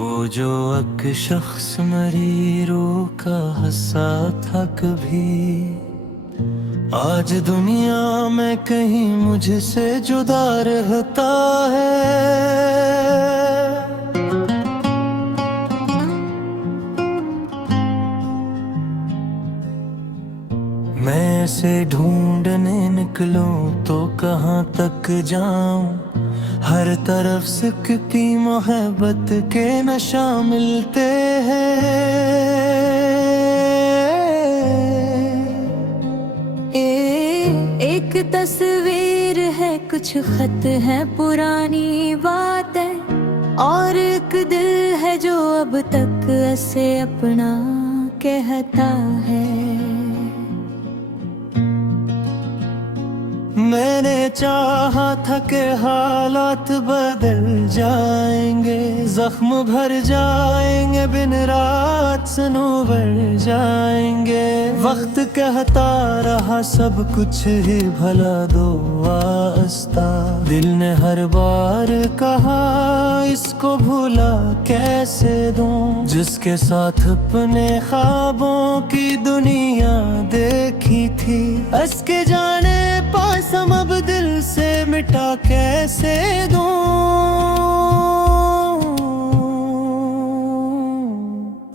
वो जो एक शख्स मरीरों का हंसा था कभी, आज दुनिया में कहीं मुझसे जुदा रहता है। मैं ऐसे ढूंढने निकलूं तो कहाँ तक जाऊं, हर तरफ सिकती मोहब्बत के नशा मिलते हैं। एक तस्वीर है, कुछ खत है, पुरानी बातें, और एक दिल है जो अब तक ऐसे अपना कहता है। मैंने चाहा था कि हालात बदल जाएंगे, जख्म भर जाएंगे, बिन रात सनोवर जाएंगे। वक्त कहता रहा सब कुछ ही भला दो वास्ता, दिल ने हर बार कहा इसको भूला कैसे दूं, जिसके साथ अपने ख्वाबों की दुनिया देखी थी। हंस के जाने पास हम अब दिल से मिटा कैसे दूं।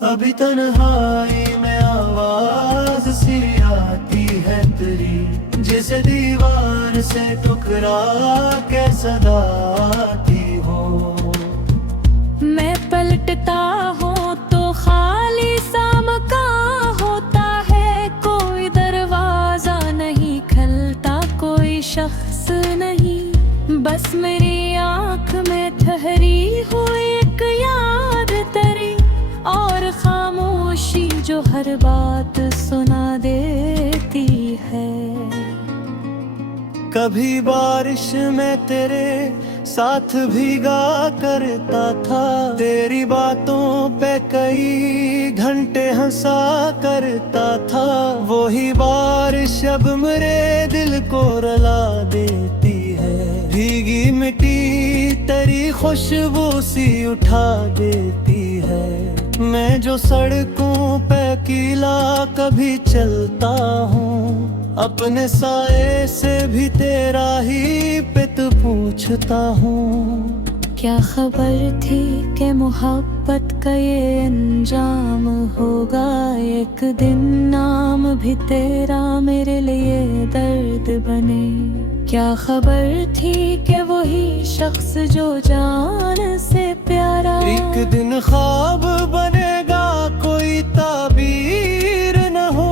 अभी तन्हाई में आवाज सी आती है तेरी, जिसे दीवार से टुकरा के सदा आती हो। मैं पलटता हूँ तो खाली सा मकान होता है, कोई दरवाजा नहीं खलता, कोई शख्स नहीं, बस मेरी आँख में ठहरी हुई एक याद तेरी, और खामोशी जो हर बात सुना देती है। कभी बारिश में तेरे साथ भीगा करता था, तेरी बातों पे कई घंटे हंसा करता था। वही बारिश अब मेरे दिल को रुला देती है, भीगी मिट्टी तेरी खुशबू सी उठा देती है। मैं जो सड़कों पे अकेला कभी चलता हूँ, अपने साए से भी तेरा ही पित पूछता हूँ। क्या खबर थी कि मोहब्बत का ये अंजाम होगा, एक दिन नाम भी तेरा मेरे लिए दर्द बने। क्या खबर थी कि वही शख्स जो जान से प्यारा एक दिन ख्वाब बनेगा, कोई ताबीर न हो।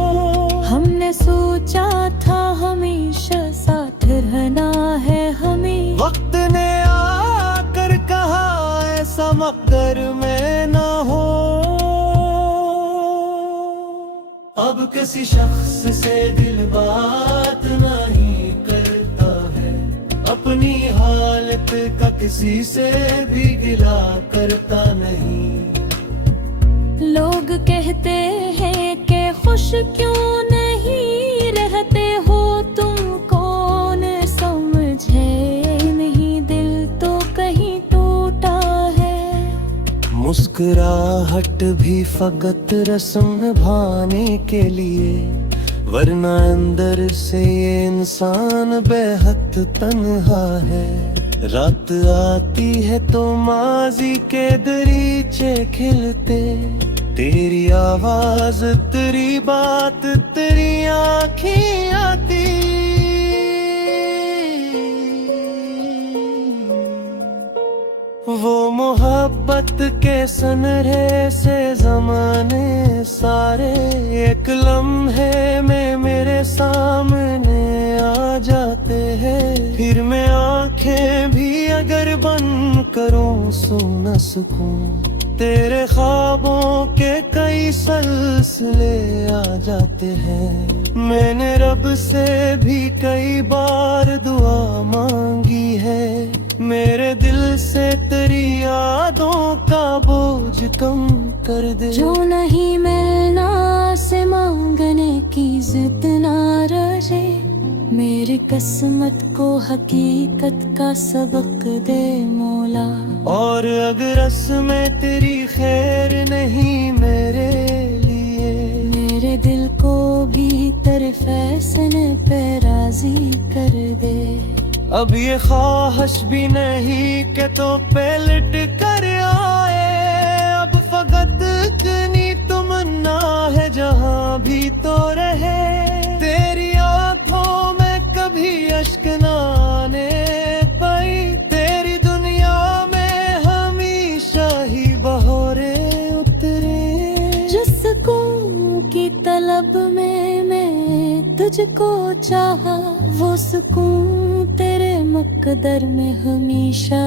हमने सोचा था हमेशा साथ रहना है हमें, वक्त ने आकर कहा ऐसा मकदर में न हो। अब किसी शख्स से दिल बात नहीं करता है, अपनी हालत का किसी से भी गिला करता नहीं। लोग कहते हैं कि खुश क्यों नहीं रहते हो तुम, कौन समझे नहीं दिल तो कहीं टूटा है। मुस्कुराहट भी फकत रस्म निभाने के लिए, वरना अंदर से ये इंसान बेहद तन्हा है। रात आती है तो माजी के दरीचे खिलते, तेरी आवाज तेरी बात तेरी आँखें आती। वो मोहब्बत के सनरे से जमाने सारे एक लम्हे में मेरे सामने आ जाते हैं। फिर मैं आंखें भी अगर बंद करूं सो न सकूं, तेरे ख्वाबों के कई सिलसिले आ जाते हैं। मैंने रब से भी कई बार दुआ मांगी है, मेरे दिल से तेरी यादों का बोझ कम कर दे। जो नहीं मिलना से मांगने की जिद ना रहे, मेरे मेरी किस्मत को हकीकत का सबक दे मौला। और अगर रस्में तेरी खैर नहीं मेरे लिए, मेरे दिल को भी तेरे फैसले पे राजी कर दे। अब ये ख्वाहिश भी नहीं कि तो पलट कर आए, अब फकत इतनी तमन्ना है जहाँ भी तो रहे। तेरी आंखों में कभी अश्क ना आने पाई, तेरी दुनिया में हमेशा ही बहोरे उतरे। जिस सुकून की तलब में मैं तुझको चाहा, वो सुकून तेरे मुकद्दर में हमेशा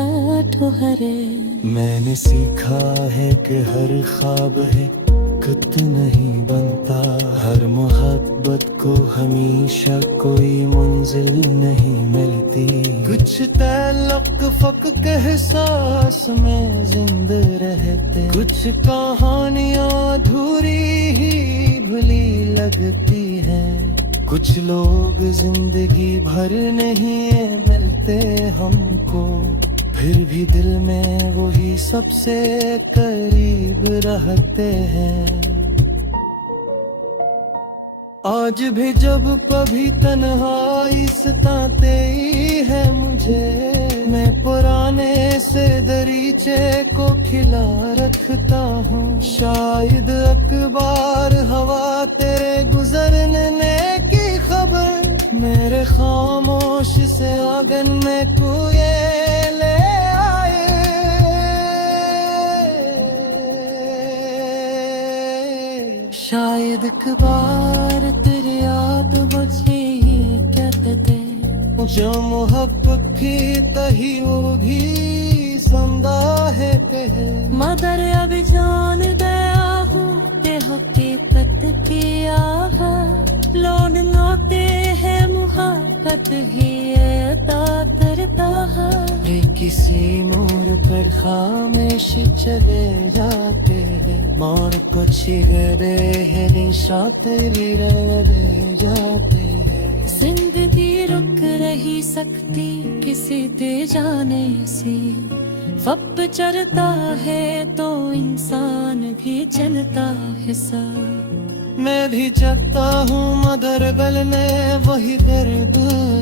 ठहरे। मैंने सीखा है कि हर ख्वाब है कुत नहीं बनता, हर मोहब्बत को हमेशा कोई मंजिल नहीं मिलती। कुछ तल्लक फक एहसास में जिंदा रहते, कुछ कहानियां अधूरी ही भली लगती हैं। कुछ लोग जिंदगी भर नहीं मिलते हमको, फिर भी दिल में वही सबसे करीब रहते हैं। आज भी जब कभी तन्हाई सताते ही है मुझे, मैं पुराने से दरीचे को खिला रखता हूँ। शायद अखबार हवा तेरे गुजरने की खबर मेरे खामोश से आंगन में कुए ले आए। शायद अखबार तेरी याद मुझे ही कहते थे, जो मोहब्बत की तही वो भी समझा है ते। मगर अब जान गया हूँ कि हकीकत की आह लौट लौटे है मुहब्बत ही अता करता है। किसी मोड़ पर खामोश चले जाते हैं, मोड़ को छिगरे है निशात रह जाते हैं। जिंदगी रुक रही सकती किसी दे जाने से, वक्त चलता है तो इंसान भी चलता है सा। मैं भी चाहता हूँ मगर गलने वही दर्द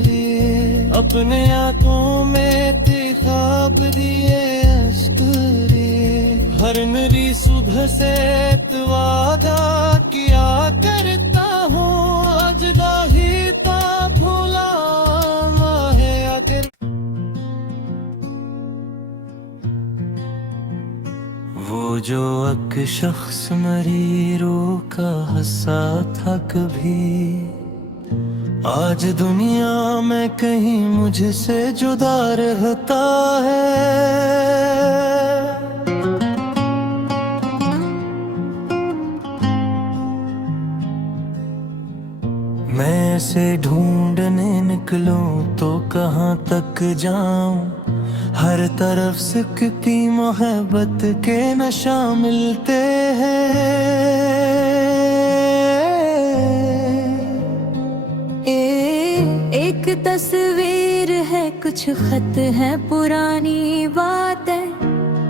लिए, अपने आंखों में ख्वाब दिए अश्क रे। हर मेरी सुबह से वादा किया करता हूँ, आज दाही ता भूला है आखिर। वो जो एक शख्स मरीरों का हंसा था कभी, आज दुनिया में कहीं मुझसे जुदा रहता है। मैं इसे ढूंढने निकलूं तो कहाँ तक जाऊं, हर तरफ सिकती मोहब्बत के नशा मिलते हैं। एक तस्वीर है, कुछ खत है पुरानी बातें,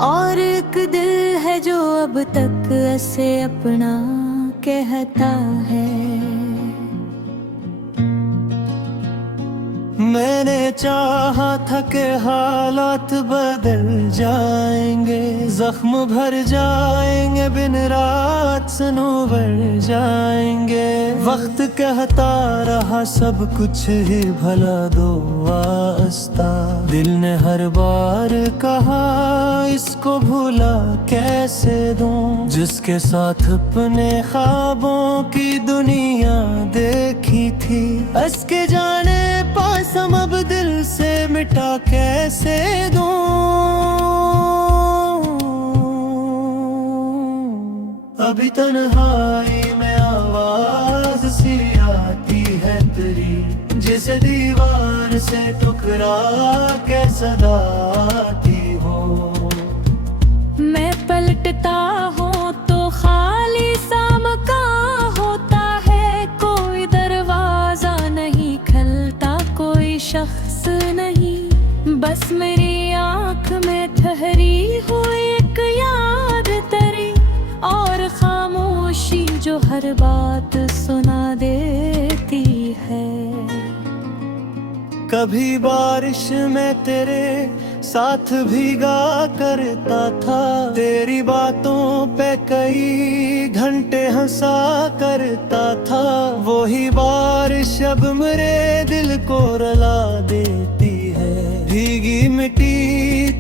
और एक दिल है जो अब तक ऐसे अपना कहता है। मैंने चाहा था कि हालात बदल जाएंगे, जख्म भर जाएंगे, बिन रात सनोवर जाएंगे। वक्त कहता रहा सब कुछ ही भला दो वास्ता, दिल ने हर बार कहा इसको भूला कैसे दूं, जिसके साथ अपने ख्वाबों की दुनिया देखी थी। इसके जाने पास हम अब दिल से मिटा कैसे दूं। अभी तन्हाई में आवाज सी आती है तेरी, जिसे दीवार से टकरा के सदा आती हो। मैं पलटता हूँ तो खाली सा मकान होता है, कोई दरवाजा नहीं खलता, कोई बस मेरी आँख में ठहरी हो एक याद तेरी, और खामोशी जो हर बात सुना देती है। कभी बारिश में तेरे साथ भीगा करता था, तेरी बातों पे कई घंटे हंसा करता था। वही बारिश अब मेरे दिल को रुला देती है, भीगी मिट्टी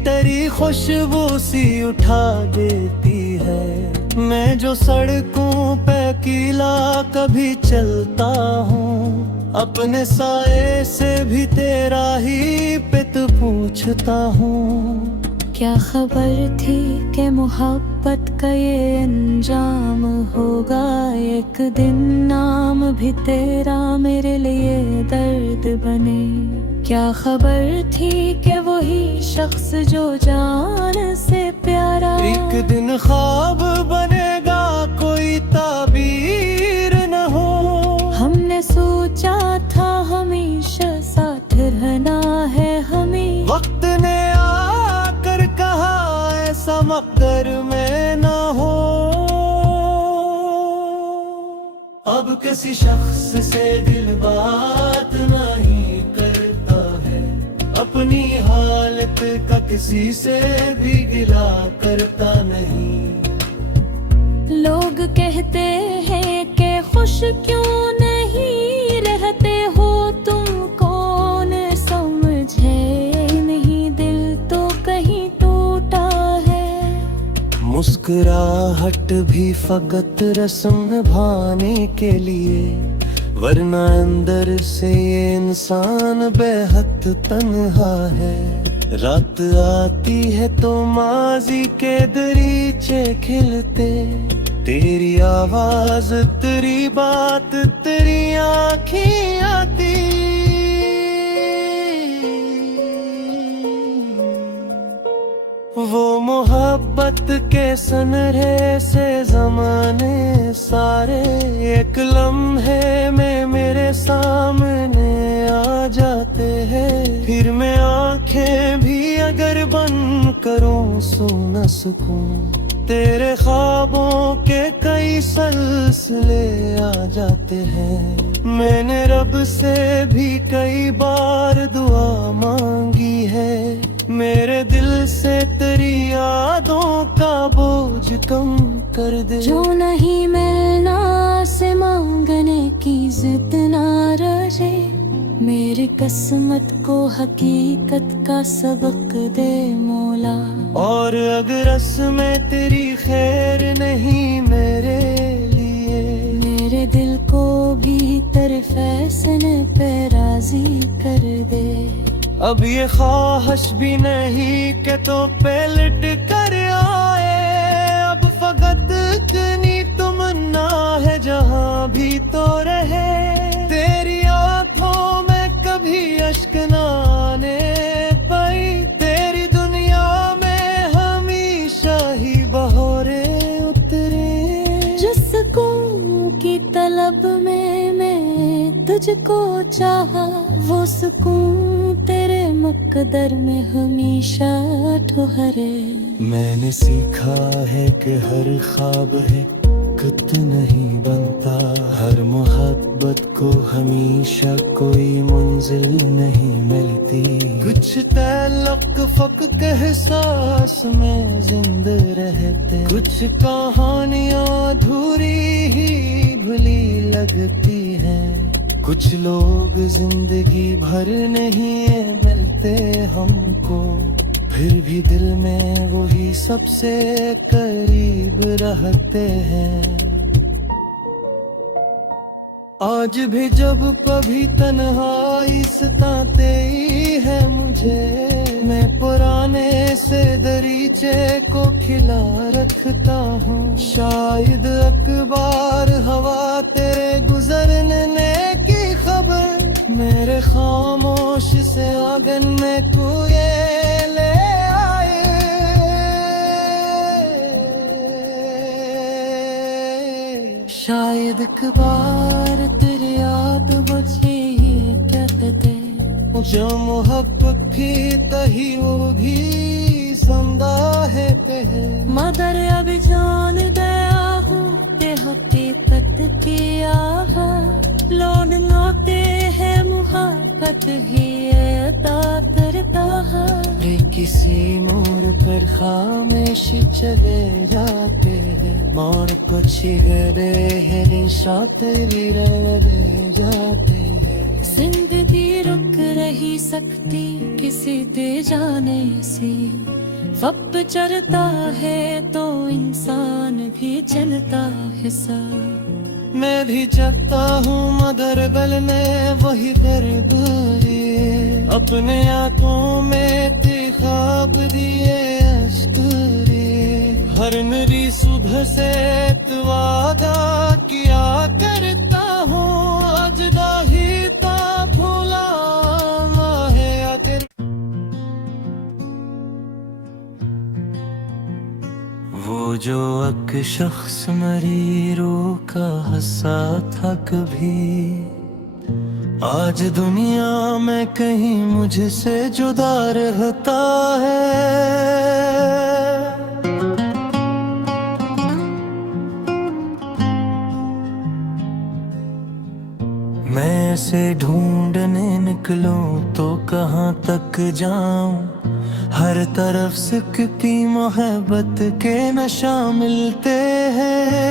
तेरी खुशबू सी उठा देती है। मैं जो सड़कों पे अकेला कभी चलता हूँ, अपने साए से भी तेरा ही पित पूछता हूँ। क्या खबर थी कि मोहब्बत का ये अंजाम होगा, एक दिन नाम भी तेरा मेरे लिए दर्द बने। क्या खबर थी कि वही शख्स जो जान से प्यारा एक दिन ख्वाब बनेगा, कोई ताबीर न हो। हमने सोचा था हमेशा साथ रहना है हमें, वक्त ने आकर कहा ऐसा मकदर में ना हो। अब किसी शख्स से दिल बात नहीं करता है, अपनी हालत का किसी से भी गिला करता नहीं। लोग कहते हैं कि खुश क्यों नहीं रहते हो तुम, कौन समझे नहीं दिल तो कहीं टूटा है। मुस्कुराहट भी फकत रस्म निभाने के लिए, वरना अंदर से ये इंसान बेहद तन्हा है। रात आती है तो माजी के दरीचे खिलते, तेरी आवाज तेरी बात तेरी आँखें आती। वो मोहब्बत के सनरे से जमाने सारे एक लम्हे में मेरे सामने आ जाते हैं। फिर मैं आंखें भी अगर बंद करूं सो न सकूं, तेरे ख्वाबों के कई सिलसिले आ जाते हैं। मैंने रब से भी कई बार दुआ मांगी है, मेरे दिल से तेरी यादों का बोझ कम कर दे। जो नहीं मिलना से मांगने की जिद ना रहे, मेरी किस्मत को हकीकत का सबक दे मौला। और अगर रस्में तेरी खैर नहीं मेरे लिए, मेरे दिल को भी तेरे फैसले पे राजी कर दे। अब ये ख्वाहिश भी नहीं कि तो पलट कर आए, अब फकत इतनी तमन्ना है जहाँ भी तो रहे। तेरी आंखों में कभी अश्क न आने पाई, तेरी दुनिया में हमेशा ही बहोरे उतरे। जिस सुकून की तलब में मैं तुझको चाहा, वो सुकून तेरे मुकद्दर में हमेशा ठहरे। मैंने सीखा है कि हर ख्वाब है कुत नहीं बनता, हर मोहब्बत को हमेशा कोई मंजिल नहीं मिलती। कुछ तल्लक फक एहसास में जिंदा रहते, कुछ कहानियाँ अधूरी ही भुली लगती हैं। कुछ लोग जिंदगी भर नहीं मिलते हमको, फिर भी दिल में वही सबसे करीब रहते हैं। आज भी जब कभी तन्हाई सताते ही है मुझे, मैं पुराने से दरीचे को खिला रखता हूँ। शायद अखबार हवा तेरे गुजरने की खबर मेरे खामोश से आंगन में कुए ले आए। शायद अखबार तेरी याद बचे ही कहते थे, जो मोहब्बत भी जिंदा है पे है। मगर अब जान गया हूँ कि हकीकत की आह लौट लौटे है मुहब्बत भी अदा करता है। वे किसी मोड़ पर खामोश चले जाते हैं, मोड़ को छेड़े हैं निशात भी रह जाते हैं। जिंदगी रुक रही सकती किसी दे जाने से, वक्त चलता है तो इंसान भी चलता है सा। मैं भी जगता हूँ मगर गल में वही दर्द लिए, अपने आंखों में ते ख्वाब दिए अश्क दिए। हर नई सुबह से एक वादा किया करता हूँ, आज दाही ता भूला है अगर। वो जो अक शख्स मरीरों का हंसा था कभी, आज दुनिया में कहीं मुझसे जुदा रहता है। मैं ऐसे ढूंढने निकलूं तो कहाँ तक जाऊं, हर तरफ सिकती मोहब्बत के नशा मिलते हैं।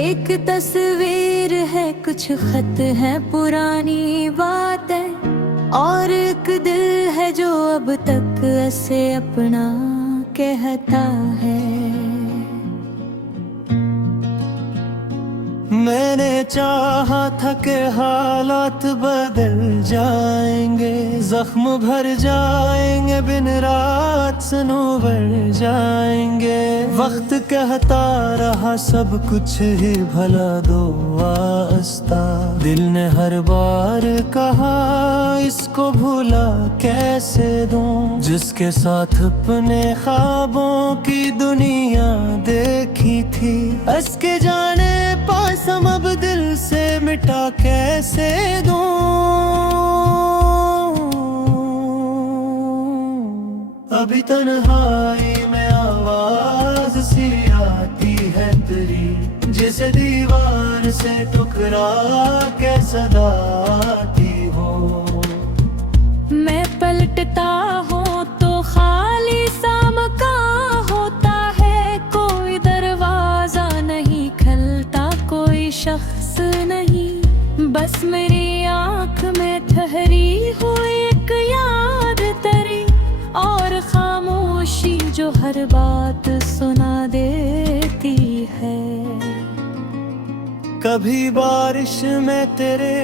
एक तस्वीर है, कुछ खत है, पुरानी बात है, और एक दिल है जो अब तक ऐसे अपना कहता है। मैंने चाहा था कि हालात बदल जाएंगे, जख्म भर जाएंगे, बिन रात सनोवर जाएंगे। वक्त कहता रहा सब कुछ ही भला दो वास्ता, दिल ने हर बार कहा इसको भूला कैसे दूं, जिसके साथ अपने ख्वाबों की दुनिया देखी थी। हंस के जाने पास हम अब दिल से मिटा कैसे दूं, अभी तन्हाई में आवाज सी आती है तेरी, जैसे दीवार से टुकरा के सदा आती हो। मैं पलटता हूँ तो खाली सा मकान होता है, कोई दरवाजा नहीं खलता, कोई शख्स नहीं, बस मेरी आँख में ठहरी हुई एक याद तेरी, और खामोशी जो हर बात सुना देती है। कभी बारिश में तेरे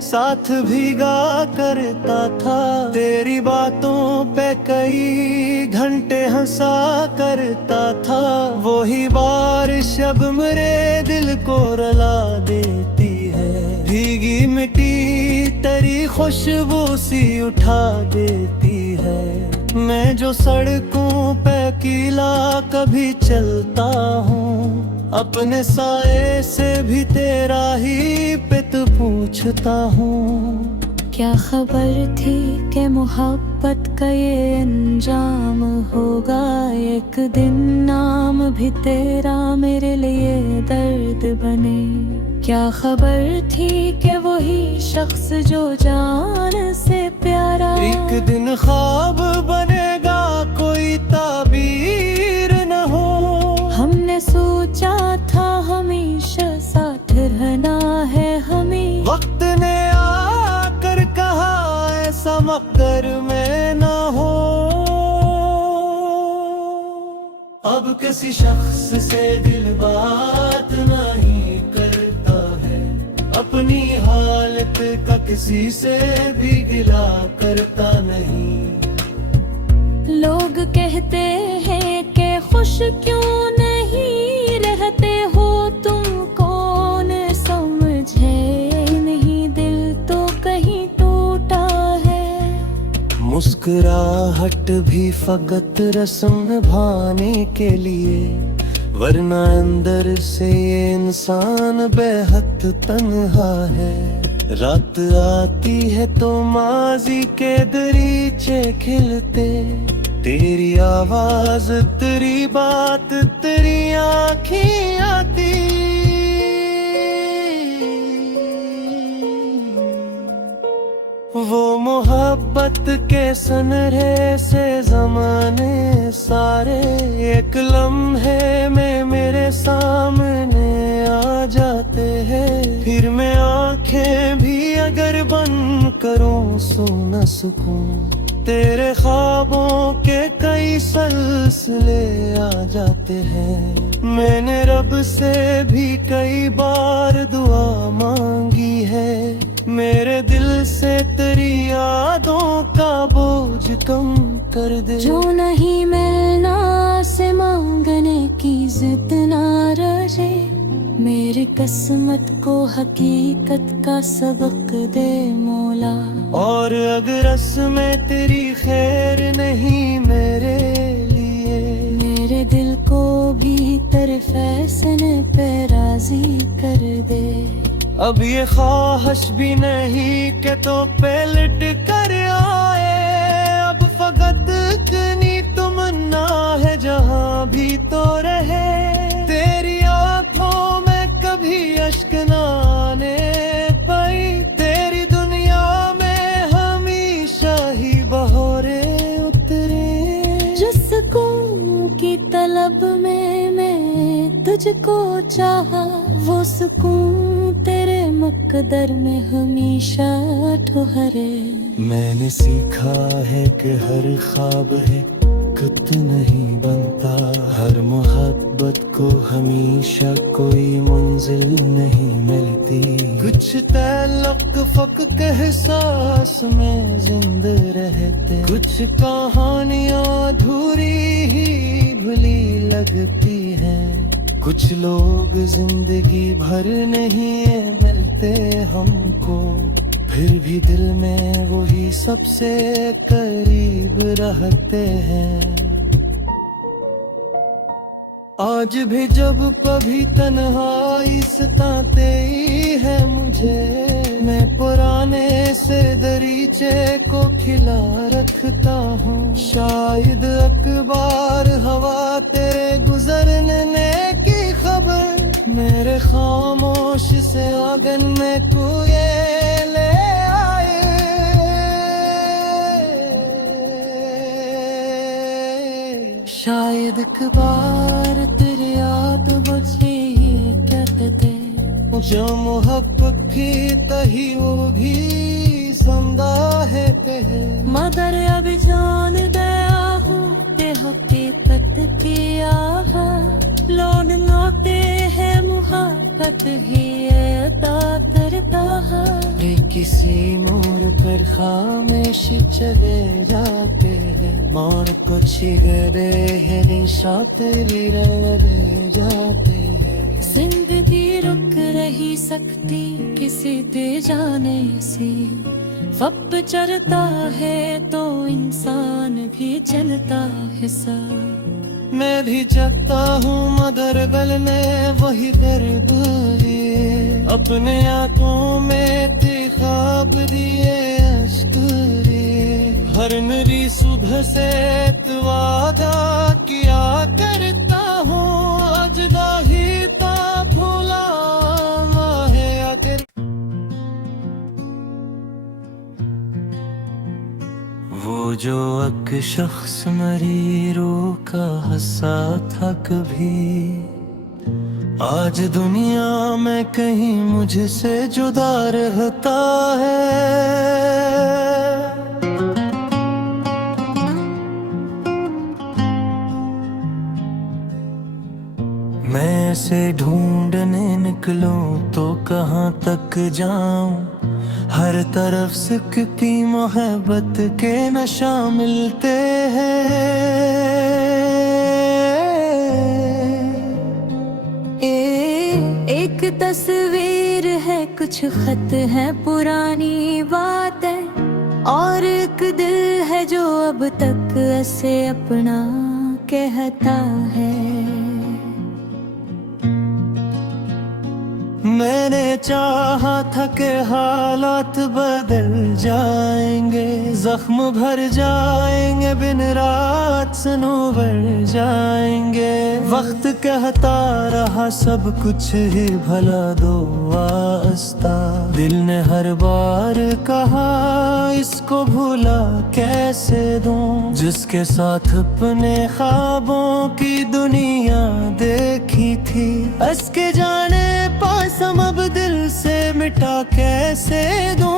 साथ भीगा करता था, तेरी बातों पे कई घंटे हंसा करता था। वही बारिश अब मेरे दिल को रुला देती है, भीगी मिट्टी तेरी खुशबू सी उठा देती है। मैं जो सड़कों पे अकेला कभी चलता हूँ, अपने साए से भी तेरा ही पित पूछता हूँ। क्या खबर थी कि मोहब्बत का ये अंजाम होगा, एक दिन नाम भी तेरा मेरे लिए दर्द बने। क्या खबर थी कि वही शख्स जो जान से प्यारा एक दिन ख्वाब बनेगा, कोई ताबीर न हो। हमने सोचा था हमेशा साथ रहना है हमें, वक्त ने आकर कहा ऐसा मकदर में न हो। अब किसी शख्स से दिल बात नहीं करता है, अपनी हालत का किसी से भी गिला करता नहीं। लोग कहते हैं कि खुश क्यों नहीं रहते हो तुम, कौन समझे नहीं दिल तो कहीं टूटा है। मुस्कुराहट भी फकत रस्म निभाने के लिए, वरना अंदर से ये इंसान बेहद तन्हा है। रात आती है तो माजी के दरीचे खिलते, तेरी आवाज तेरी बात तेरी आँखें आती। वो मोहब्बत के सनरे से जमाने सारे एक लम्हे में मेरे सामने आ जाते हैं। फिर मैं आंखें भी अगर बंद करूं सो न सकूं, तेरे ख्वाबों के कई सिलसिले आ जाते हैं। मैंने रब से भी कई बार दुआ मांगी है, मेरे दिल से तेरी यादों का बोझ कम कर दे। जो नहीं मिलना से मांगने की जिद ना रहे, मेरी किस्मत को हकीकत का सबक दे मौला। और अगर रस्में तेरी खैर नहीं मेरे लिए, मेरे दिल को भी तेरे फैसले पे राजी कर दे। अब ये ख्वाहिश भी नहीं कि तो पलट कर आए, अब फकत इतनी तमन्ना है जहाँ भी तो रहे। तेरी आंखों में कभी अश्क ना आने पाई, तेरी दुनिया में हमेशा ही बहोरे उतरे। जिस सुकून की तलब में मैं तुझको चाहा, वो सुकून तेरे मुकद्दर में हमेशा ठहरे। मैंने सीखा है कि हर ख्वाब है खुद नहीं बनता, हर मोहब्बत को हमेशा कोई मंजिल नहीं मिलती। कुछ तल्लुक़ फ़क़्त के एहसास में जिंदा रहते, कुछ कहानियाँ अधूरी ही भली लगती हैं। कुछ लोग जिंदगी भर नहीं मिलते हमको, फिर भी दिल में वही सबसे करीब रहते हैं। आज भी जब कभी तन्हाई सताते है मुझे, मैं पुराने से दरीचे को खिला रखता हूँ। शायद अखबार हवा तेरे गुजरने की खबर मेरे खामोश से आंगन में कुएं ले आए। शायद अखबार तेरी याद बचे ही कहते, जो मोहब्बत की तही वो भी जिंदा है ते। मगर अब जान गया हूँ कि हकीकत किया है, लौट लौटे है मुहब्बत ही अता करता है। वे किसी मोड़ पर खामोश चले जाते हैं, मोड़ को छिगरे है निशात रह जाते हैं। जिंदगी रुक रही सकती किसी दे जाने से, वक्त चलता है तो इंसान भी चलता है सा। मैं भी जगता हूँ मगर गल में वही दर्द लिए, अपने आंखों में थे ख्वाब दिए अश्क लिए। हर नरी सुबह से वादा किया करता हूँ, आज दाही ता भूला है आखिर। वो जो एक शख्स मरीरों का हंसा था कभी, आज दुनिया में कहीं मुझसे जुदा रहता है। मैं ऐसे ढूंढने निकलूं तो कहाँ तक जाऊं, हर तरफ सिकती मोहब्बत के नशा मिलते हैं। एक तस्वीर है, कुछ खत है पुरानी बातें, और एक दिल है जो अब तक ऐसे अपना कहता है। मैंने चाहा था कि हालात बदल जाएंगे, जख्म भर जाएंगे, बिन रात सनोवर जाएंगे। वक्त कहता रहा सब कुछ ही भला दो वास्ता, दिल ने हर बार कहा इसको भूला कैसे दूं, जिसके साथ अपने ख्वाबों की दुनिया देखी थी। हंस के जाने पास हम अब दिल से मिटा कैसे दूं।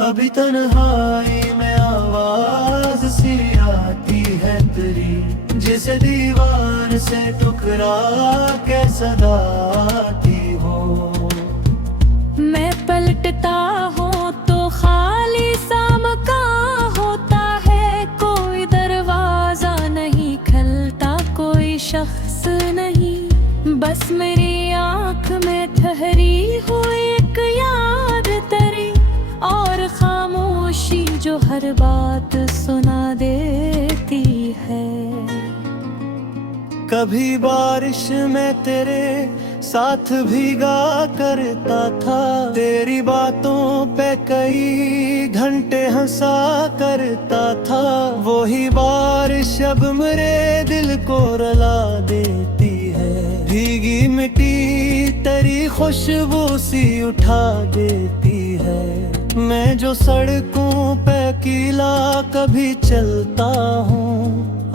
अभी तन्हाई में आवाज सी आती है तेरी, जिसे दीवार से टुकरा के सदा आती हो। मैं पलटता हूँ तो खाली सा मकान होता है, कोई दरवाजा नहीं खलता, कोई शख्स नहीं, बस मेरी आँख में ठहरी हुई एक याद तेरी, और खामोशी जो हर बात सुना देती है। कभी बारिश में तेरे साथ भीगा करता था, तेरी बातों पे कई घंटे हंसा करता था। वही बारिश अब मेरे दिल को रुला देती है, भीगी मिट्टी तेरी खुशबू सी उठा देती है। मैं जो सड़कों पे अकेला कभी चलता हूँ,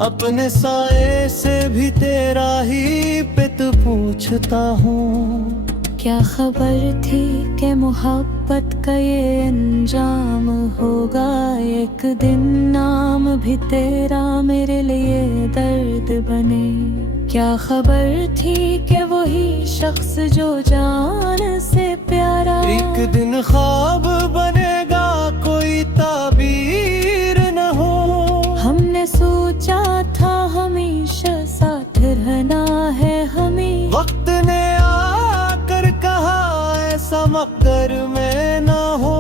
अपने साए से भी तेरा ही पित पूछता हूँ। क्या खबर थी कि मोहब्बत का ये अंजाम होगा, एक दिन नाम भी तेरा मेरे लिए दर्द बने। क्या खबर थी कि वही शख्स जो जान से प्यारा एक दिन ख्वाब बनेगा, कोई ताबीर न हो। हमने सोचा था हमेशा साथ रहना है हमें, वक्त ने आकर कहा ऐसा मकदर में न हो।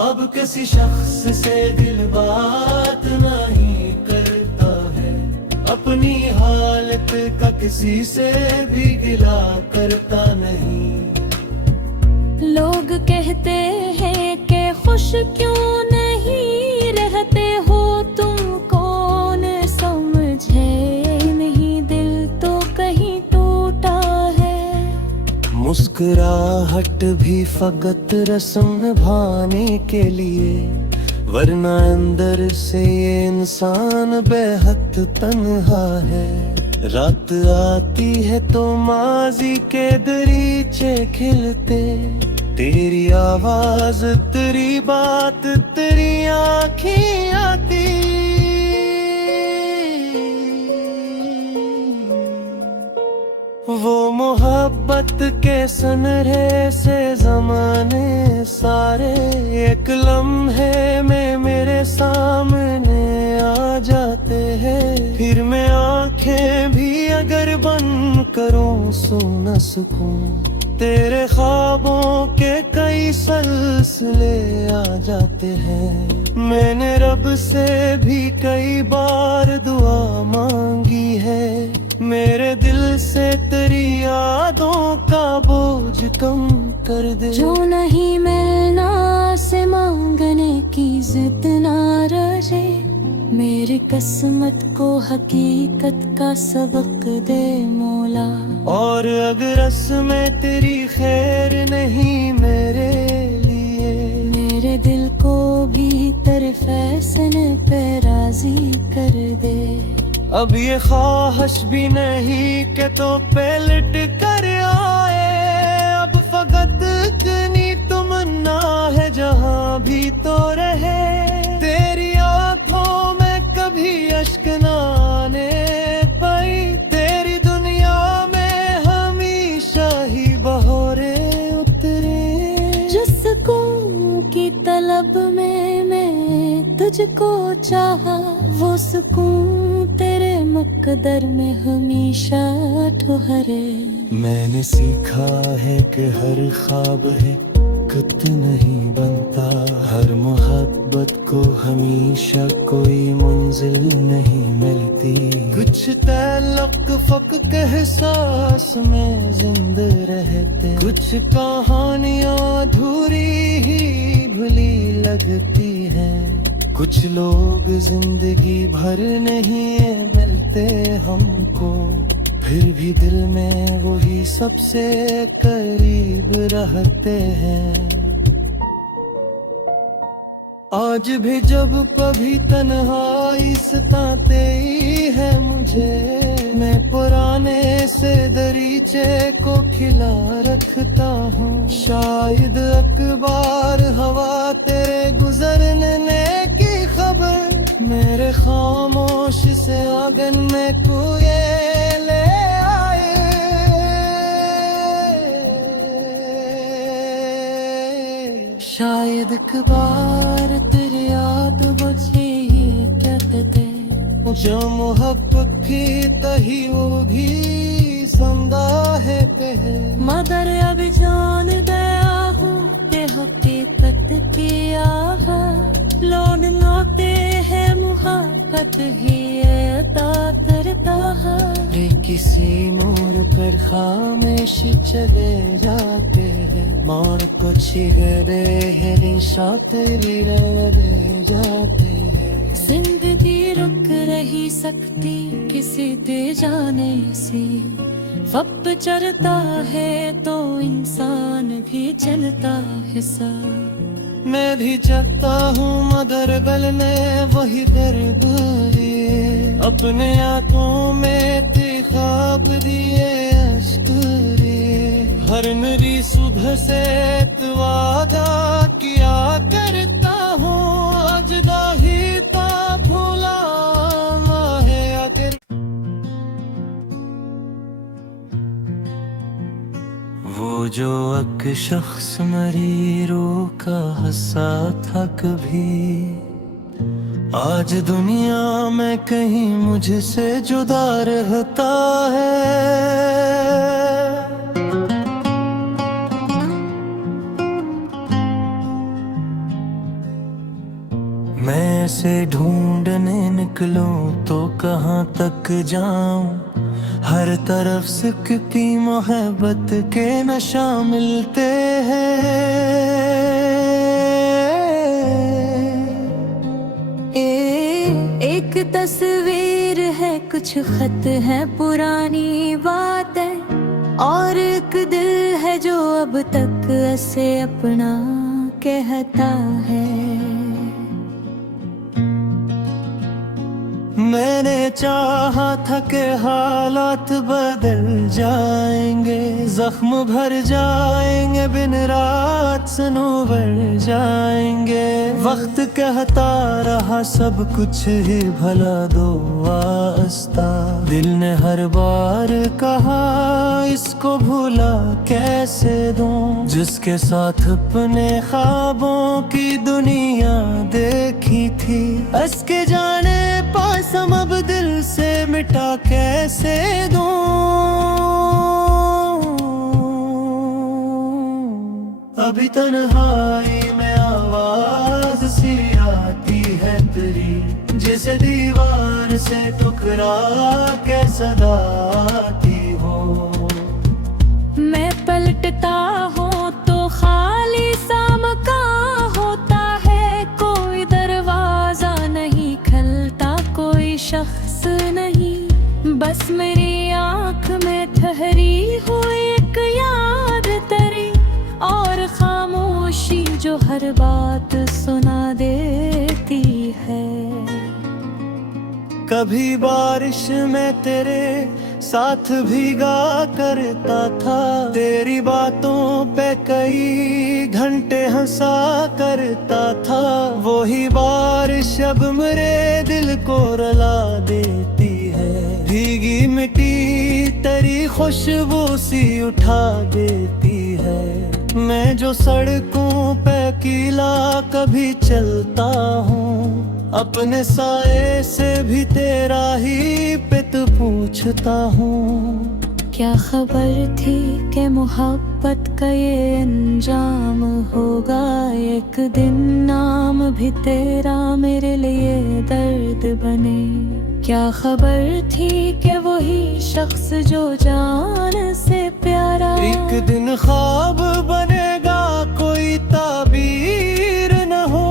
अब किसी शख्स से दिल बात नहीं करता है, अपनी हालत का किसी से भी गिला करता नहीं। लोग कहते हैं कि खुश क्यों नहीं रहते हो तुम, कौन समझे नहीं दिल तो कहीं टूटा है। मुस्कुराहट भी फकत रस्म निभाने के लिए, वरना अंदर से ये इंसान बेहद तन्हा है। रात आती है तो माजी के दरीचे खिलते, तेरी आवाज तेरी बात तेरी आँखें आती। वो मोहब्बत के सनरे से जमाने सारे एक लम्हे में मेरे सामने आ जाते हैं। फिर मैं आंखें भी अगर बंद करूं सो न सकूं, तेरे ख्वाबों के कई सिलसिले आ जाते हैं। मैंने रब से भी कई बार दुआ मांगी है, मेरे दिल से तेरी यादों का बोझ कम कर दे। जो नहीं मिलना से मांगने की जिद ना रहे, मेरी किस्मत को हकीकत का सबक दे मौला। और अगर रस्में तेरी खैर नहीं मेरे लिए, मेरे दिल को भी तेरे फैसले पे राजी कर दे। अब ये ख्वाहिश भी नहीं कि तो पलट कर आए, अब फकत इतनी तमन्ना है जहाँ भी तो रहे। तेरी आंखों में कभी अश्क न आने पाई, तेरी दुनिया में हमेशा ही बहोरे उतरे। जिस सुकून की तलब में मैं तुझको चाहा, वो सुकून तेरे मुकद्दर में हमेशा ठहरे। मैंने सीखा है कि हर ख्वाब है वक्त नहीं बनता, हर मोहब्बत को हमेशा कोई मंजिल नहीं मिलती। कुछ तल्लक फक के एहसास में जिंदा रहते, कुछ कहानियां अधूरी ही भुली लगती हैं। कुछ लोग जिंदगी भर नहीं मिलते हमको, फिर भी दिल में वही सबसे करीब रहते हैं। आज भी जब कभी तन्हाई सताते ही है मुझे, मैं पुराने से दरीचे को खिला रखता हूँ। शायद अखबार हवा तेरे गुजरने की खबर मेरे खामोश से आंगन में कुएं ले आए। शायद अखबार तेरी याद बचे ही कहते थे, जो मोहब्बत की तही वो भी जिंदा है पे है। मगर अभी जान गया हूँ कि हकीकत किया है, लौट लौटे हैं मुहब्बत ही अता करता है। रे किसी मोड़ पर खामोशी चले जाते हैं, मोड़ को छिगरे हैं निशा तेरी रह जाते हैं। जिंदगी रुक रही सकती किसी दे जाने से, वक्त चलता है तो इंसान भी चलता है सा। मैं भी जगता हूँ मगर गलने वही दर्द लिए, अपने आंखों में थे ख्वाब दिए अश्क लिए। हर मेरी सुबह से वादा किया करता हूँ, आज दाही ता भूला है आखिर। वो जो एक शख्स मरीरों का हंसा था कभी, आज दुनिया में कहीं मुझसे जुदा रहता है। मैं ऐसे ढूंढने निकलूं तो कहाँ तक जाऊं, हर तरफ सिकती मोहब्बत के नशा मिलते हैं। एक तस्वीर है, कुछ खत है पुरानी बातें, और एक दिल है जो अब तक ऐसे अपना कहता है। मैंने चाहा था कि हालात बदल जाएंगे, जख्म भर जाएंगे, बिन रात सनोवर जाएंगे। वक्त कहता रहा सब कुछ ही भला दो वास्ता, दिल ने हर बार कहा इसको भूला कैसे दूं। जिसके साथ अपने ख्वाबों की दुनिया देखी थी, इसके जाने पास हम अब दिल से मिटा कैसे दूं। अभी तन्हाई में आवाज सी आती है तेरी, जिसे दीवार से टकरा के सदा आती हो। मैं पलटता हूँ तो खाली सा मकान होता है, कोई दरवाजा नहीं खलता, कोई शख्स नहीं, बस मेरी आँख में ठहरी हुई एक याद तेरी, और खामोशी जो हर बात सुना देती है। कभी बारिश में तेरे साथ भीगा करता था, तेरी बातों पे कई घंटे हंसा करता था। वही बारिश अब मेरे दिल को रुला देती है, भीगी मिट्टी तेरी खुशबू सी उठा देती है। मैं जो सड़कों पे अकेला कभी चलता हूँ, अपने साए से भी तेरा ही पित पूछता हूँ। क्या खबर थी कि मोहब्बत का ये अंजाम होगा एक दिन, नाम भी तेरा मेरे लिए दर्द बने। क्या खबर थी कि वही शख्स जो जान से प्यारा एक दिन ख्वाब बनेगा, कोई ताबीर न हो।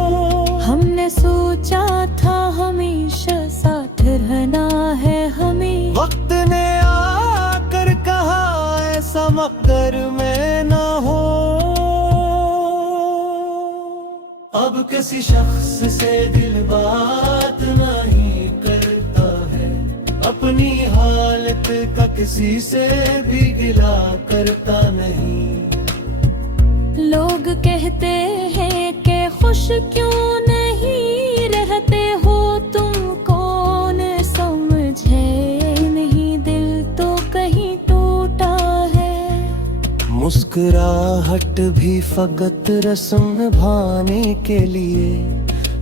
हमने सोचा था हमेशा साथ रहना है हमें, वक्त ने आकर कहा ऐसा मकदर में ना हो। अब किसी शख्स से दिल बात नहीं करता है, अपनी हालत का किसी से भी गिला करता नहीं। लोग कहते हैं कि खुश क्यों नहीं रहते हो तुम, कौन समझे नहीं दिल तो कहीं टूटा है। मुस्कुराहट भी फकत रस्म निभाने के लिए,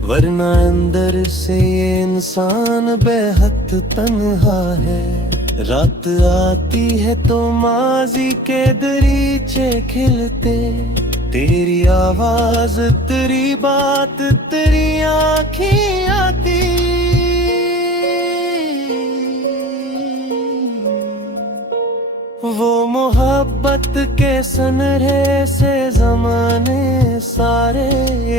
वरना अंदर से ये इंसान बेहद तन्हा है। रात आती है तो माजी के दरीचे खिलते, तेरी आवाज तेरी बात तेरी आँखें आती। वो मोहब्बत के सनरे से जमाने सारे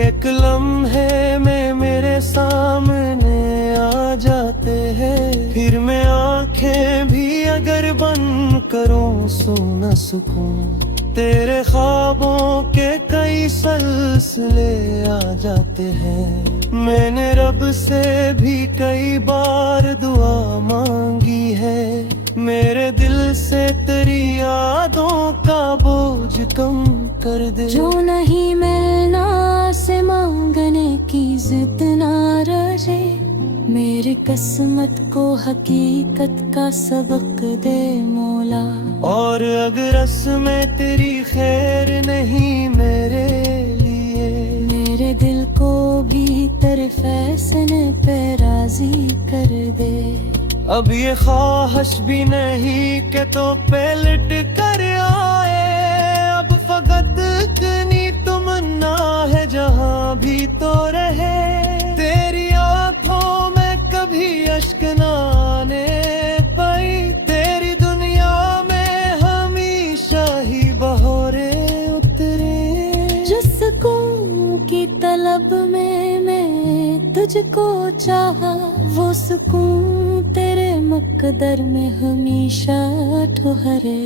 एक लम्हे में मेरे सामने आ जाते हैं। फिर मैं आंखें भी अगर बंद करूं सो न सकूं, तेरे ख्वाबों के कई सिलसिले आ जाते हैं। मैंने रब से भी कई बार दुआ मांगी है, मेरे दिल से तेरी यादों का बोझ कम कर दे। जो नहीं मिलना से मांगने की जिद ना रहे, मेरी किस्मत को हकीकत का सबक दे मौला। और अगर रस्में तेरी खैर नहीं मेरे लिए, मेरे दिल को भी तेरे फैसले पे राजी कर दे। अब ये ख्वाहिश भी नहीं कि तो पलट कर आए, अब फकत इतनी तमन्ना है जहाँ भी तो रहे। तेरी आंखों में कभी अश्क न आने पाई, तेरी दुनिया में हमेशा ही बहोरे उतरे। जिस सुकून की तलब में मैं तुझको चाहा, वो सुकून तेरे मुकद्दर में हमेशा ठहरे।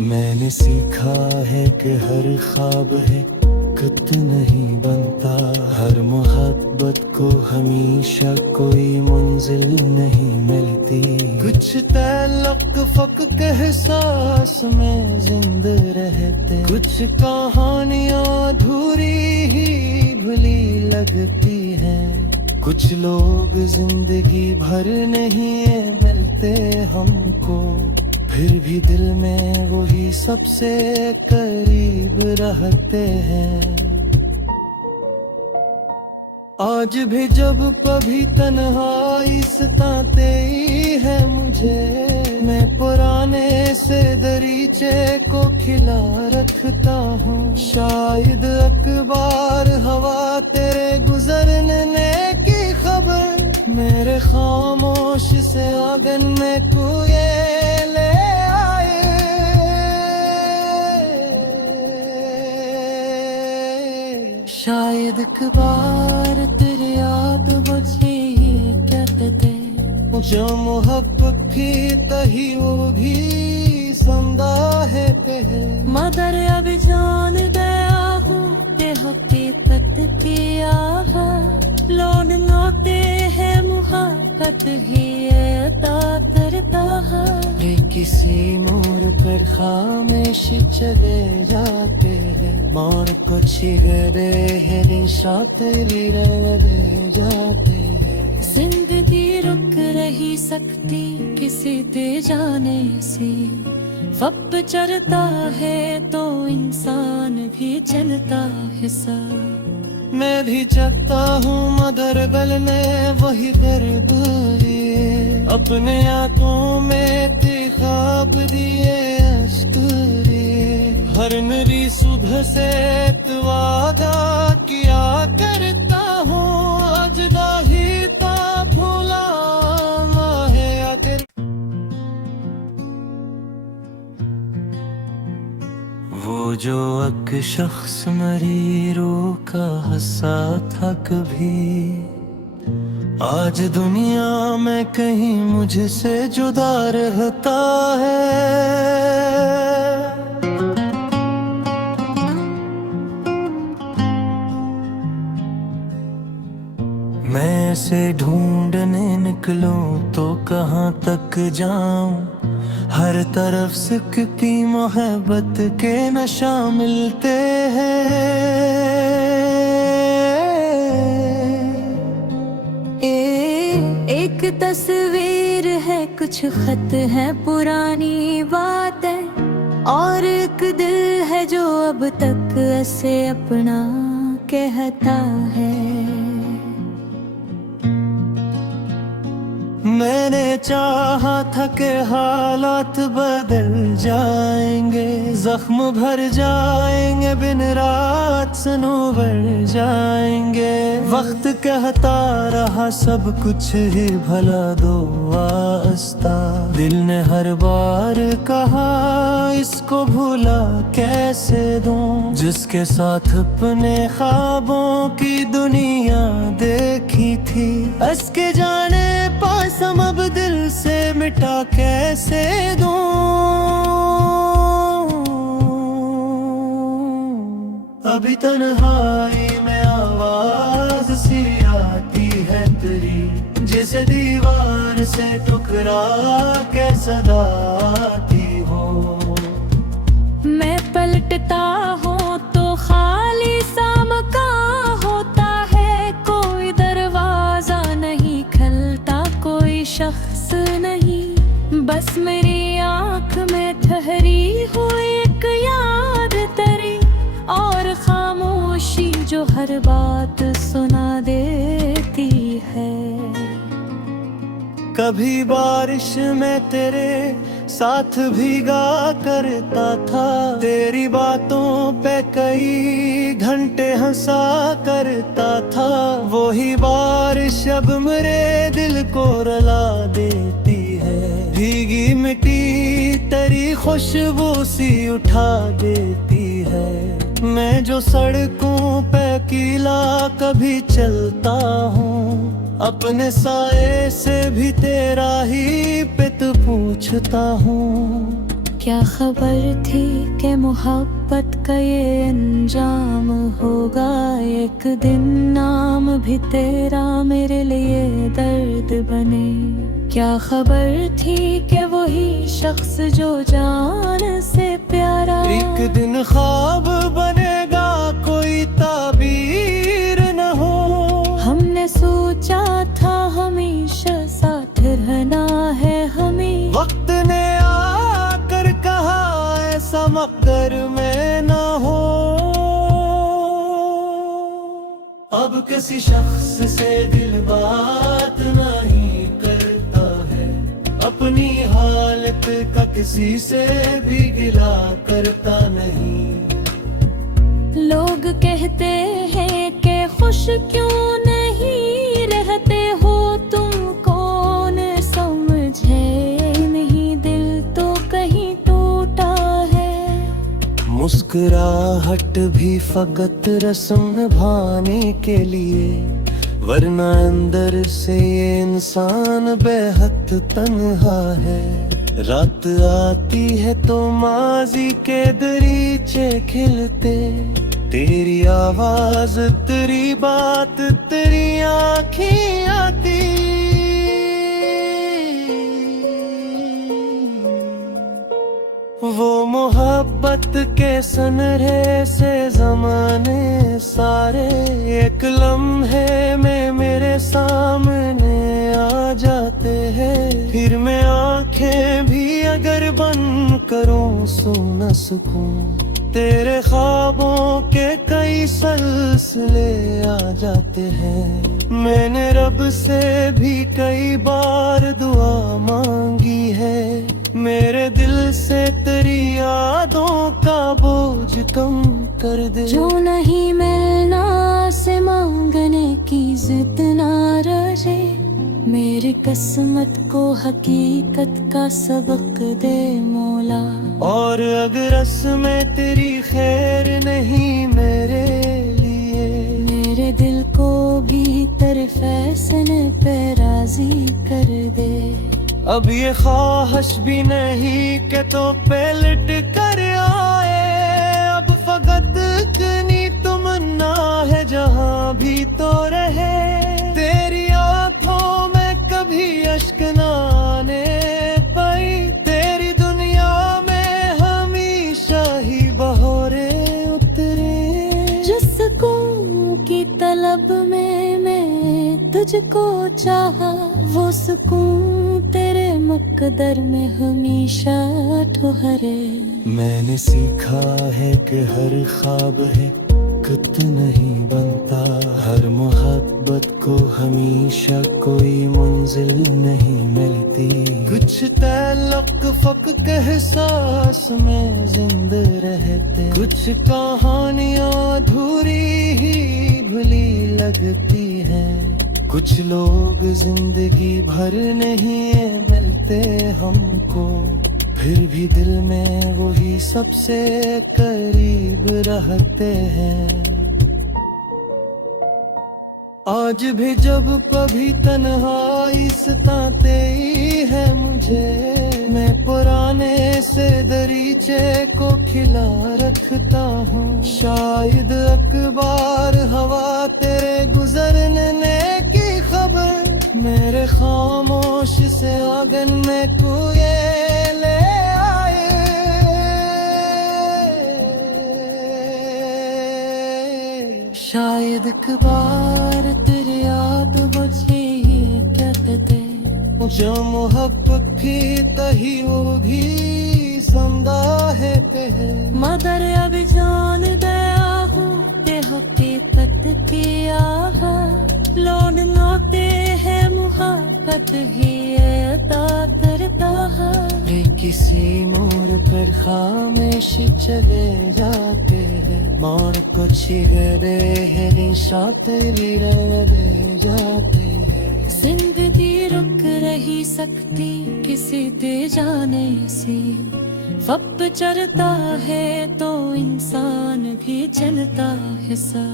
मैंने सीखा है कि हर ख्वाब है कुत नहीं बनता, हर मोहब्बत को हमेशा कोई मंजिल नहीं मिलती। कुछ तल्लक फक एहसास में जिंद रहते, कुछ कहानियां अधूरी ही भुली लगती हैं। कुछ लोग जिंदगी भर नहीं मिलते हमको, फिर भी दिल में वही सबसे करीब रहते हैं। आज भी जब कभी तन्हाई सताते ही है मुझे, मैं पुराने से दरीचे को खिला रखता हूँ। शायद अखबार हवा तेरे गुजरने की खबर मेरे खामोश से आंगन में कुए ले आए। शायद अखबार तेरी याद मुझे ही कहते, जो मोहब्बत की तही वो भी समदा है पे। मगर अब जान गया हूँ कि हकीकत की आह लौट लौटे है मुहब्बत ही अता करता है। किसी मोड़ पर खामोश चले जाते हैं, मोड़ को छिगरे है दिशा तेरी रह जाते हैं। जिंदगी रुक रही सकती किसी दे जाने से, वक्त चलता है तो इंसान भी चलता है सा। मैं भी चाहता हूँ मगर गलने वही दर्द लिए, अपने आंखों में ख्वाब दिए हर नई सुबह से वादा किया करता हूँ, आज दाही ता भूला है अगर। वो जो एक शख्स मेरी रूह का हंसा था कभी, आज दुनिया में कहीं मुझसे जुदा रहता है। मैं इसे ढूंढने निकलूं तो कहाँ तक जाऊं, हर तरफ सिकती मोहब्बत के नशा मिलते हैं। एक तस्वीर है, कुछ खत है, पुरानी बात है, और एक दिल है जो अब तक ऐसे अपना कहता है। मैंने चाहा था कि हालात बदल जाएंगे, जख्म भर जाएंगे, बिन रात सनोवर जाएंगे। वक्त कहता रहा सब कुछ ही भला दो वास्ता, दिल ने हर बार कहा इसको भूला कैसे दूं, जिसके साथ अपने ख्वाबों की दुनिया देखी थी। हंस के जाने पास हम अब दिल से मिटा कैसे दूं, अभी तन्हाई में आवाज सी आती है तेरी, जैसे दीवार से टकरा के सदा आती हो। मैं पलटता हूँ तो खाली सा मकान होता है, कोई दरवाजा नहीं खलता, कोई शख्स नहीं, बस मेरी आँख में ठहरी हुई एक याद तेरी, और खामोशी जो हर बात सुना देती है। कभी बारिश में तेरे साथ भीगा करता था, तेरी बातों पे कई घंटे हंसा करता था। वही बारिश अब मेरे दिल को रुला देती है, भीगी मिट्टी तेरी खुशबू सी उठा देती है। मैं जो सड़कों पे अकेला कभी चलता हूँ, अपने साए से भी तेरा ही पित पूछता हूँ। क्या खबर थी कि मोहब्बत का ये अंजाम होगा, एक दिन नाम भी तेरा मेरे लिए दर्द बने। क्या खबर थी कि वही शख्स जो जान से प्यारा एक दिन ख्वाब बनेगा, कोई ताबीर न हो। हमने सोचा था हमेशा साथ रहना है हमें, वक्त ने आकर कहा ऐसा मकदर में न हो। अब किसी शख्स से दिल बात नहीं करता है, अपनी हालत का किसी से भी गिला करता नहीं। लोग कहते हैं कि खुश क्यों नहीं रहते हो तुम, कौन समझे नहीं दिल तो कहीं टूटा है। मुस्कुराहट भी फकत रस्म निभाने के लिए, वरना अंदर से ये इंसान बेहद तन्हा है। रात आती है तो माजी के दरीचे खिलते, तेरी आवाज तेरी बात तेरी आँखें आती। वो मोहब्बत के सनरे से जमाने सारे एक लम्हे में मेरे सामने आ जाते हैं। फिर मैं आंखें भी अगर बंद करूं सो न सकूं, तेरे ख्वाबों के कई सिलसिले आ जाते हैं। मैंने रब से भी कई बार दुआ मांगी है, मेरे दिल से तेरी यादों का बोझ कम कर दे। जो नहीं मिलना से मांगने की जिद ना रहे, मेरी किस्मत को हकीकत का सबक दे मौला। और अगर रस्में तेरी खैर नहीं मेरे लिए, मेरे दिल को भी तेरे फैसले पे राजी कर दे। अब ये ख्वाहिश भी नहीं कि तो पलट कर आए, अब फकत इतनी तमन्ना है जहाँ भी तो रहे। तेरी आंखों में कभी अश्क न आने पाई, तेरी दुनिया में हमेशा ही बहोरे उतरे। जिस सुकून की तलब में मैं तुझको चाहा, वो सुकून तेरे मुकद्दर में हमेशा ठहरे। मैंने सीखा है कि हर ख्वाब है कुत नहीं बनता, हर मोहब्बत को हमेशा कोई मंजिल नहीं मिलती। कुछ तल्लुक फकत एहसास में जिंदा रहते, कुछ कहानियां अधूरी ही भुली लगती हैं। कुछ लोग जिंदगी भर नहीं मिलते हमको, फिर भी दिल में वही सबसे करीब रहते हैं। आज भी जब कभी तन्हाई सताते है मुझे, मैं पुराने से दरीचे को खिला रखता हूँ। शायद अखबार हवा तेरे गुजरने की खबर मेरे खामोश से आंगन में कुए ले आए। शायद अखबार तेरी याद मुझे ही कहते, जो मोहब्बत की तही वो भी जिंदा है ते है। मगर अब जान गया हूँ कि हकीकत की आहट लौट लौटे है मोहब्बत भी अता करता है। वे किसी मोड़ पर खामोश चले जाते हैं, मोड़ को छिगरे है निशात भी रह जाते हैं। जिंदगी रुक रही सकती किसी दे जाने से, वक्त चलता है तो इंसान भी चलता है सा।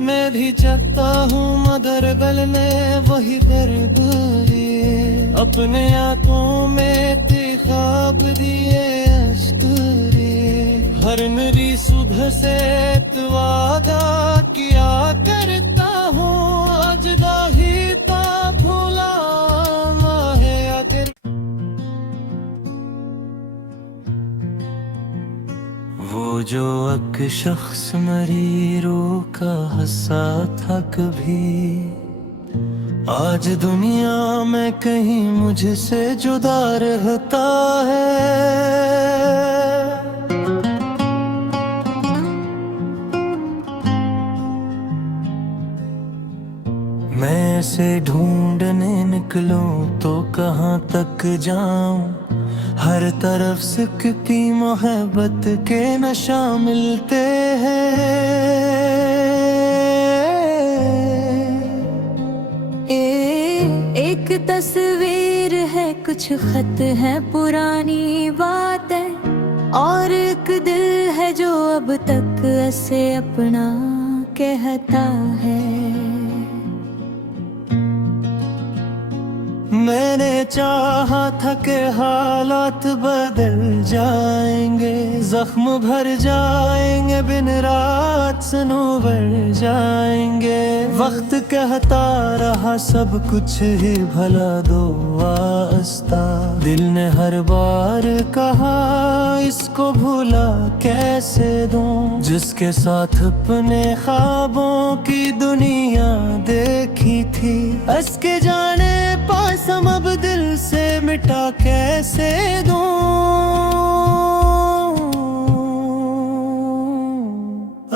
मैं भी चाहता हूँ मगर गल में वही दर्द लिए, अपने आंखों में ते ख्वाब दिए अश्क लिए। हर नरी सुबह से तो वादा किया करता हूँ, आज दाही का भूला है आखिर। वो जो एक शख्स मरीरों का हंसा था कभी, आज दुनिया में कहीं मुझसे जुदा रहता है। मैं से ढूंढने निकलूं तो कहाँ तक जाऊं, हर तरफ सिकती मोहब्बत के नशा मिलते हैं। एक तस्वीर है, कुछ खत है पुरानी बातें, और एक दिल है जो अब तक ऐसे अपना कहता है। मैंने चाहा था कि हालात बदल जाएंगे, जख्म भर जाएंगे, बिन रात सनोवर जाएंगे। वक्त कहता रहा सब कुछ ही भला दो वास्ता, दिल ने हर बार कहा इसको भूला कैसे दूं, जिसके साथ अपने ख्वाबों की दुनिया देखी थी। हंस के जाने पास हम अब दिल से मिटा कैसे दूं।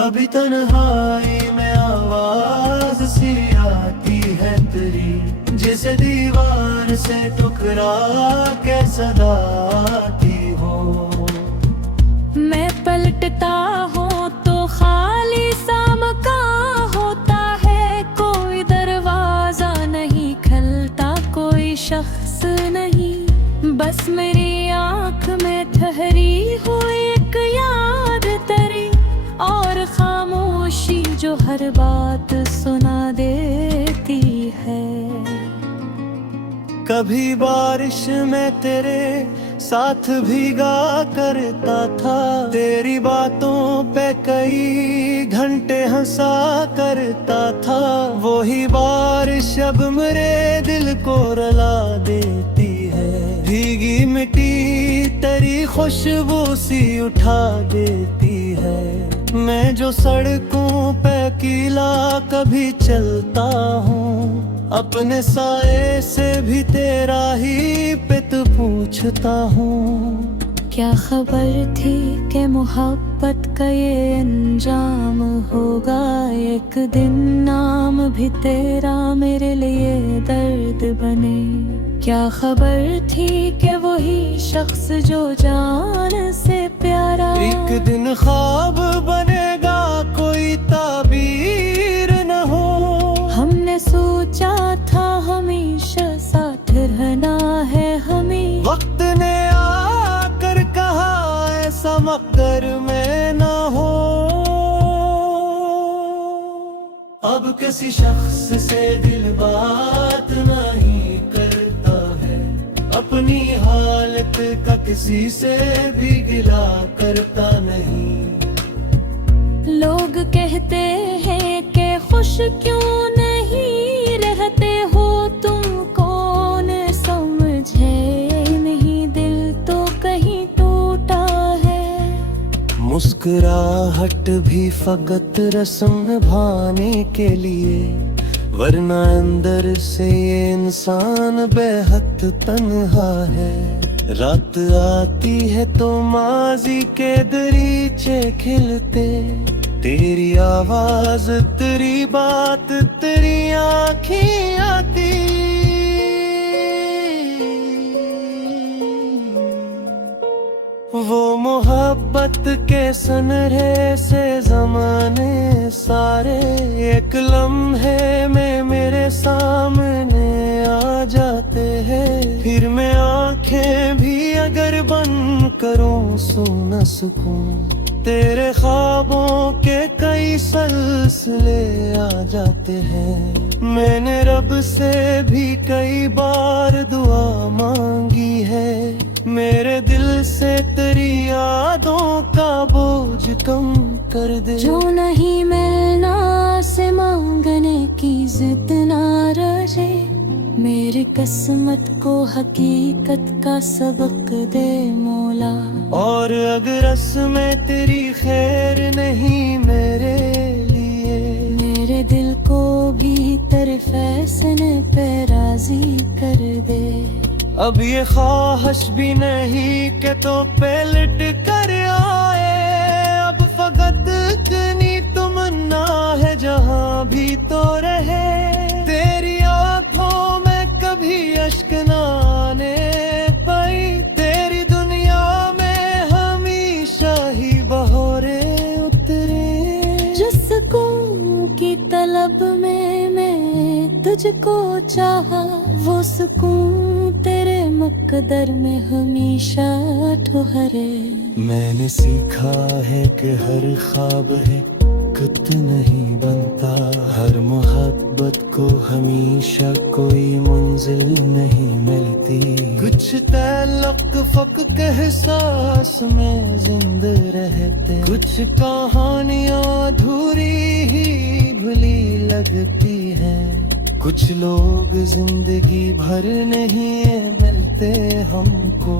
अभी तन्हाई में आवाज सी आती है तेरी, जैसे दीवार से टुकरा के सदा आती हो। मैं पलटता हूँ तो खाली सामका होता है, कोई दरवाजा नहीं खलता, कोई शख्स नहीं, बस मेरी आँख में ठहरी हुई एक याद तेरी, और खामोशी जो हर बात सुना देती है। कभी बारिश में तेरे साथ भीगा करता था, तेरी बातों पे कई घंटे हंसा करता था, वही बारिश अब मेरे दिल को रुला देती है। भीगी मिट्टी तेरी खुशबू सी उठा देती है, मैं जो सड़कों पे अकेला कभी चलता हूँ, अपने साए से भी तेरा ही पित पूछता हूँ। क्या खबर थी कि मोहब्बत का ये अंजाम होगा, एक दिन नाम भी तेरा मेरे लिए दर्द बने। क्या खबर थी कि वही शख्स जो जान से प्यारा एक दिन ख्वाब बनेगा, कोई ताबीर न हो। हमने सोचा था हमेशा साथ रहना है हमें, वक्त ने आकर कहा ऐसा मकदर में न हो। अब किसी शख्स से दिल बात नहीं करता है, अपनी हालत का किसी से भी गिला करता नहीं। लोग कहते हैं कि खुश क्यों नहीं रहते हो तुम, कौन समझे नहीं दिल तो कहीं टूटा है। मुस्कुराहट भी फकत रस्म निभाने के लिए, वरना अंदर से ये इंसान बेहद तन्हा है। रात आती है तो माजी के दरीचे खिलते, तेरी आवाज तेरी बात तेरी आँखें आती। वो मोहब्बत के सनरे से जमाने सारे एक लम्हे में मेरे सामने आ जाते हैं, फिर मैं आंखें भी अगर बंद करूं सो न सकूं, तेरे ख्वाबों के कई सिलसिले आ जाते हैं। मैंने रब से भी कई बार दुआ मांगी है, मेरे दिल से तेरी यादों का बोझ कम कर दे। जो नहीं मिलना से मांगने की जिद ना रहे, मेरी किस्मत को हकीकत का सबक दे मौला। और अगर रस्में तेरी खैर नहीं मेरे लिए, मेरे दिल को भी तेरे फैसले पे राजी कर दे। अब ये ख्वाहिश भी नहीं कि तो पलट कर आए, अब फकत इतनी तमन्ना है जहाँ भी तो रहे, तेरी आँखों में कभी अश्क न आने पाई, तेरी दुनिया में हमेशा ही बहोरे उतरे। जिस सुकून की तलब में मैं तुझको चाहा, वो सुकून तेरे मुकद्दर में हमेशा ठहरे। मैंने सीखा है कि हर ख्वाब है कुत नहीं बनता, हर मोहब्बत को हमेशा कोई मंजिल नहीं मिलती, कुछ तल्लुक फक एहसास में जिंदा रहते, कुछ कहानियां अधूरी ही भली लगती हैं, कुछ लोग जिंदगी भर नहीं मिलते हमको,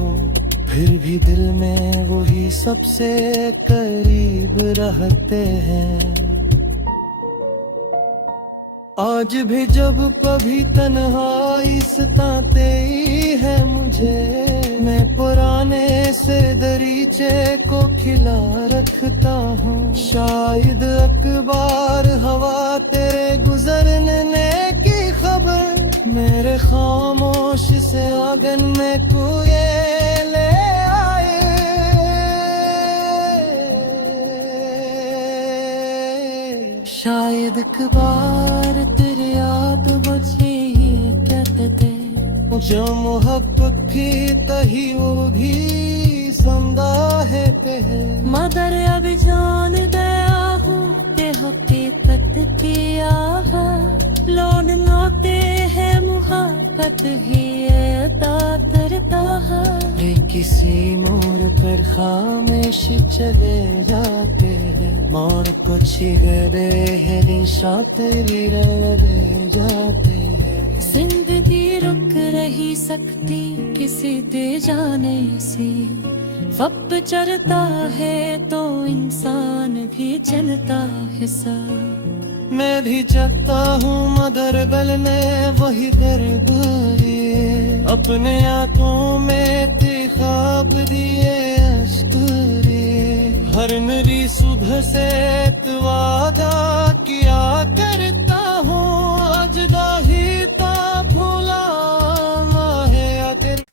फिर भी दिल में वही सबसे करीब रहते हैं। आज भी जब कभी तन्हाई सताते है मुझे, मैं पुराने से दरीचे को खिला रखता हूँ, शायद अखबार हवा तेरे गुजरने की खबर मेरे खामोश से शायद एक बार तेरी याद बचे ही कहते जो मोहब्बत की तही वो भी जिंदा है कहे मगर अब जान गया हूँ कि हकीकत किया है लौट लौटे है मुहब्बत ही अता करता है वे किसी मोड़ पर खामोश चले जाते हैं मोड़ को छिगरे है निशा तेरी रह जाते हैं जिंदगी रुक रही सकती किसी दे जाने से वक्त चलता है तो इंसान भी चलता है सा मैं भी जगता हूँ मगर गल में वही दर्द लिए अपने आंखों में ते ख्वाब दिए अश्क लिए हर नरी सुबह से वादा किया करता हूँ आज दाही ता भूला है आखिर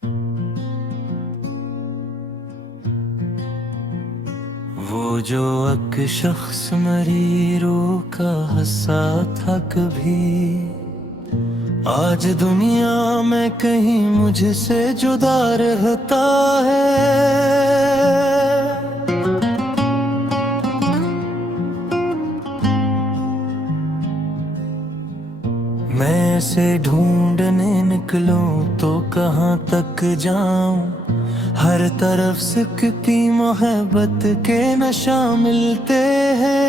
वो जो एक शख्स मरीरों का हंसा था कभी आज दुनिया में कहीं मुझसे जुदा रहता है मैं इसे ढूंढने निकलूं तो कहाँ तक जाऊं हर तरफ सिकती मोहब्बत के नशा मिलते हैं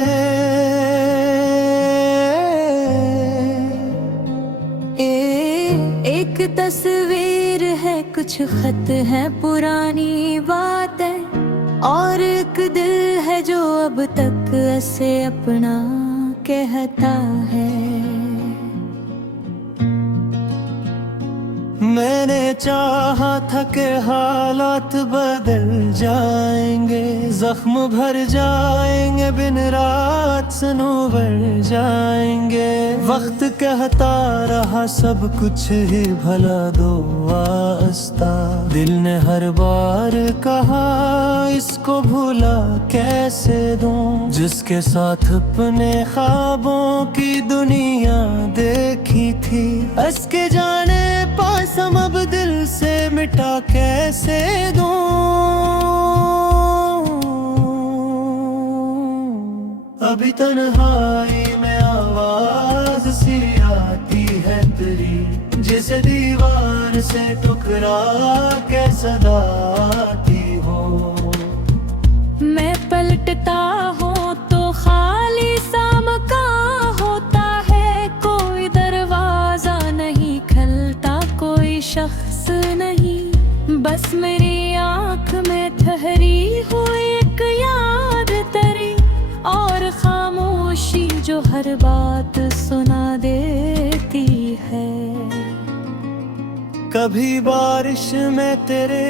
एक तस्वीर है कुछ खत है पुरानी बात है और एक दिल है जो अब तक ऐसे अपना कहता है मैंने चाहा था कि हालात बदल जाएंगे जख्म भर जाएंगे बिन रात सनोवर जाएंगे वक्त कहता रहा सब कुछ ही भला दो वास्ता दिल ने हर बार कहा इसको भूला कैसे दूं जिसके साथ अपने ख्वाबों की दुनिया देखी थी इसके जाने पास हम अब दिल से मिटा कैसे दूं अभी तन्हाई में आवाज सी आती है तेरी जैसे दीवार से टुकरा के सदा आती हो मैं पलटता हूँ तो खाली सामका होता है कोई दरवाजा नहीं खलता कोई शख्स नहीं बस मेरी आँख में ठहरी हुई एक याद तेरी और खामोशी जो हर बात सुना देती है कभी बारिश में तेरे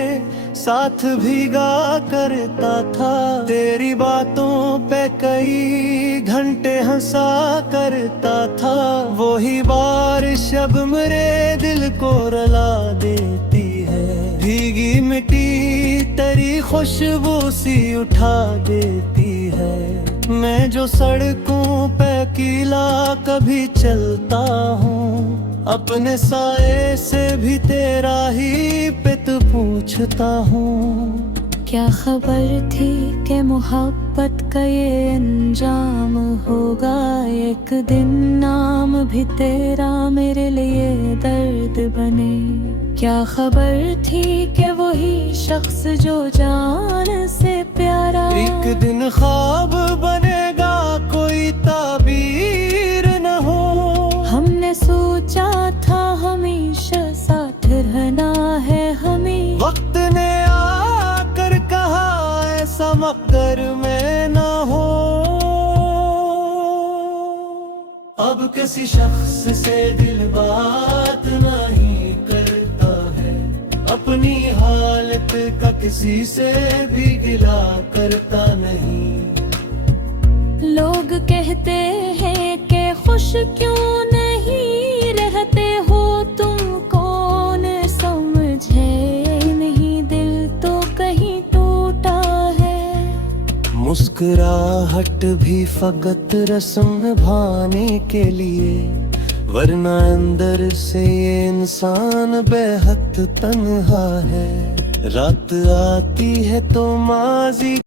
साथ भीगा करता था तेरी बातों पे कई घंटे हंसा करता था वही बारिश अब मेरे दिल को रुला देती है भीगी मिट्टी तेरी खुशबू सी उठा देती है मैं जो सड़कों पे अकेला कभी चलता हूँ अपने साए से भी तेरा ही पित पूछता हूँ क्या खबर थी कि मोहब्बत का ये अंजाम होगा एक दिन नाम भी तेरा मेरे लिए दर्द बने क्या खबर थी कि वही शख्स जो जान से प्यारा एक दिन ख्वाब बनेगा कोई ताबीर न हो हमने सोचा था हमेशा साथ रहना है हमें वक्त ने आकर कहा ऐसा मकदर में न हो अब किसी शख्स से दिल बात नहीं करता है अपनी हालत का किसी से भी गिला करता नहीं लोग कहते हैं कि खुश क्यों नहीं रहते हो तुम कौन समझे नहीं दिल तो कहीं टूटा है मुस्कुराहट भी फकत रस्म निभाने के लिए, वरना अंदर से ये इंसान बेहद तन्हा है। रात आती है तो माजी